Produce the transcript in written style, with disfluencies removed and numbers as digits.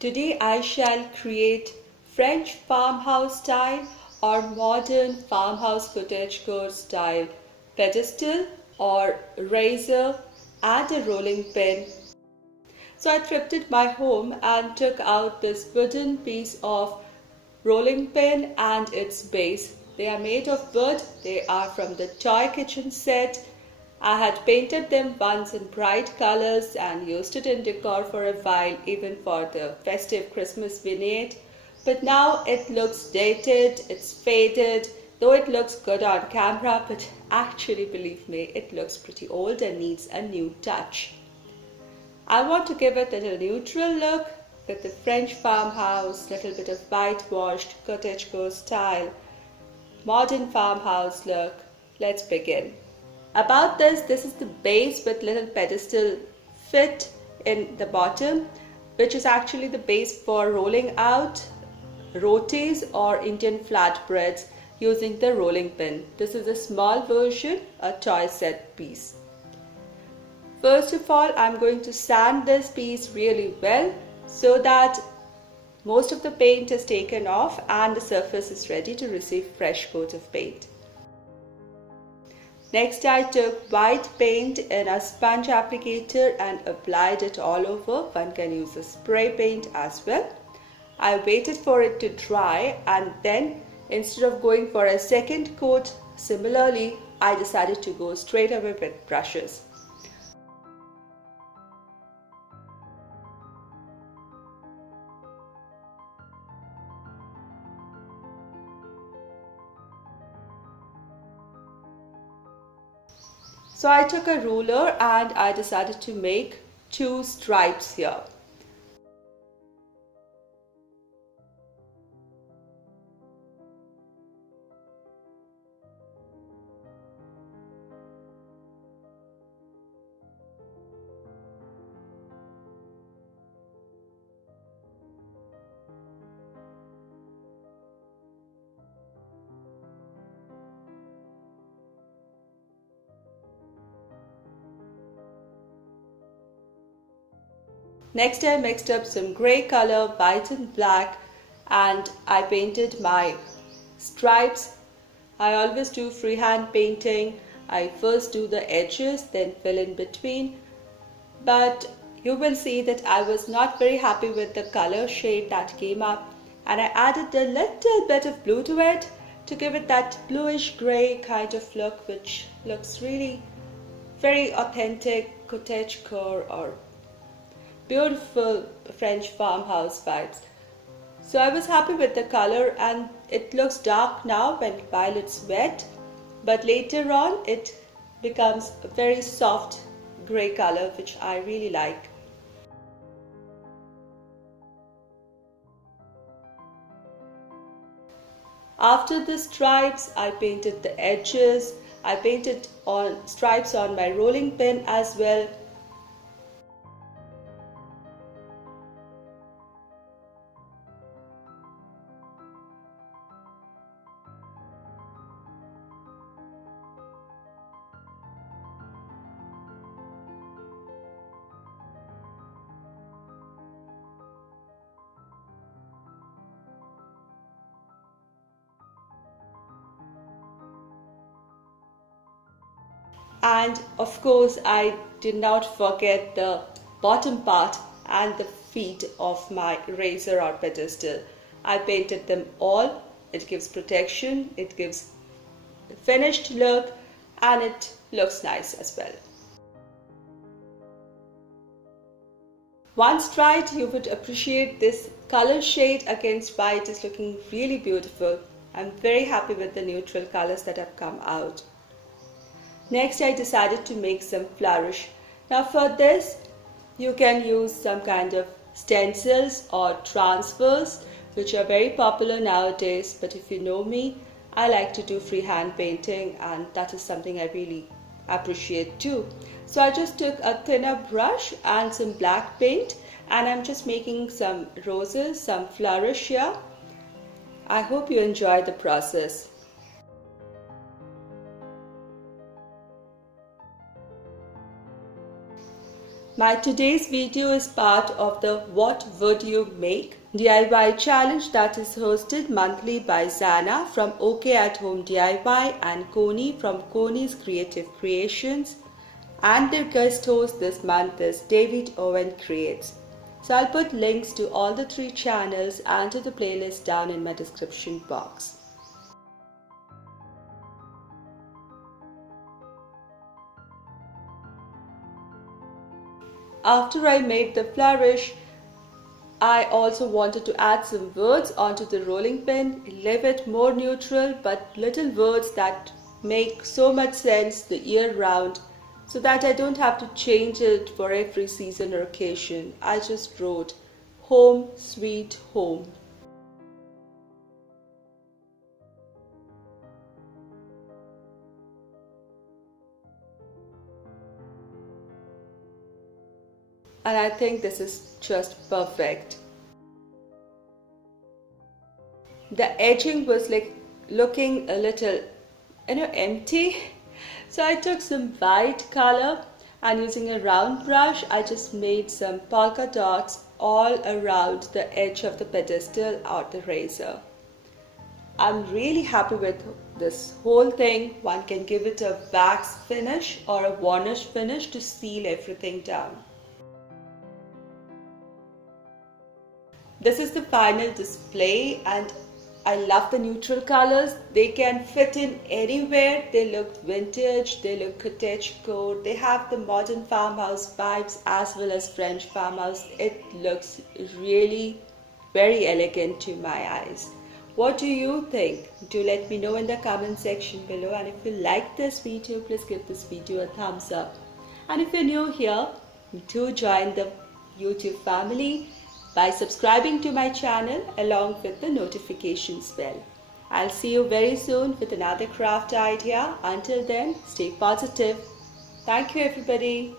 Today I shall create French farmhouse style or modern farmhouse cottagecore style pedestal or razor and a rolling pin. So I thrifted my home and took out this wooden piece of rolling pin and its base. They are made of wood. They are from the toy kitchen set. I had painted them once in bright colors and used it in decor for a while, even for the festive Christmas vignette. But now it looks dated, it's faded, though it looks good on camera, but actually, believe me, it looks pretty old and needs a new touch. I want to give it a neutral look with the French farmhouse, little bit of whitewashed cottagecore style, modern farmhouse look. Let's begin. About this is the base with little pedestal fit in the bottom, which is actually the base for rolling out rotis or Indian flatbreads using the rolling pin. This is a small version, a toy set piece. First of all, I'm going to sand this piece really well so that most of the paint is taken off and the surface is ready to receive fresh coat of paint. Next, I took white paint in a sponge applicator and applied it all over. One can use a spray paint as well. I waited for it to dry and then instead of going for a second coat, similarly, I decided to go straight away with brushes. So I took a ruler and I decided to make 2 stripes here. Next, I mixed up some grey color, white and black, and I painted my stripes. I always do freehand painting. I first do the edges, then fill in between. But you will see that I was not very happy with the color shade that came up, and I added a little bit of blue to it to give it that bluish grey kind of look, which looks really very authentic cottagecore or beautiful French farmhouse vibes. So I was happy with the color and it looks dark now while it's wet, but later on it becomes a very soft grey color, which I really like. After the stripes, I painted the edges. I painted on stripes on my rolling pin as well. And of course, I did not forget the bottom part and the feet of my razor or pedestal. I painted them all. It gives protection, it gives a finished look, and it looks nice as well. Once tried, you would appreciate this color shade against white is looking really beautiful. I'm very happy with the neutral colors that have come out. Next, I decided to make some flourish. Now for this, you can use some kind of stencils or transfers, which are very popular nowadays. But if you know me, I like to do freehand painting, and that is something I really appreciate too. So I just took a thinner brush and some black paint, and I'm just making some roses, some flourish here. I hope you enjoy the process. My today's video is part of the What Would You Make DIY challenge that is hosted monthly by Zana from OK at Home DIY and Coney from Coney's Creative Creations, and their guest host this month is David Owen Creates. So I'll put links to all the 3 channels and to the playlist down in my description box. After I made the flourish, I also wanted to add some words onto the rolling pin, leave it more neutral but little words that make so much sense the year round, so that I don't have to change it for every season or occasion. I just wrote home sweet home. And I think this is just perfect. The edging was like looking a little, empty. So I took some white color and using a round brush, I just made some polka dots all around the edge of the pedestal or the razor. I'm really happy with this whole thing. One can give it a wax finish or a varnish finish to seal everything down. This is the final display and I love the neutral colors. They can fit in anywhere. They look vintage, they look cottagecore, they have the modern farmhouse vibes as well as French farmhouse. It looks really very elegant to my eyes. What do you think? Do let me know in the comment section below, and if you like this video, please give this video a thumbs up. And if you're new here, do join the YouTube family by subscribing to my channel along with the notifications bell. I'll see you very soon with another craft idea. Until then, stay positive. Thank you everybody.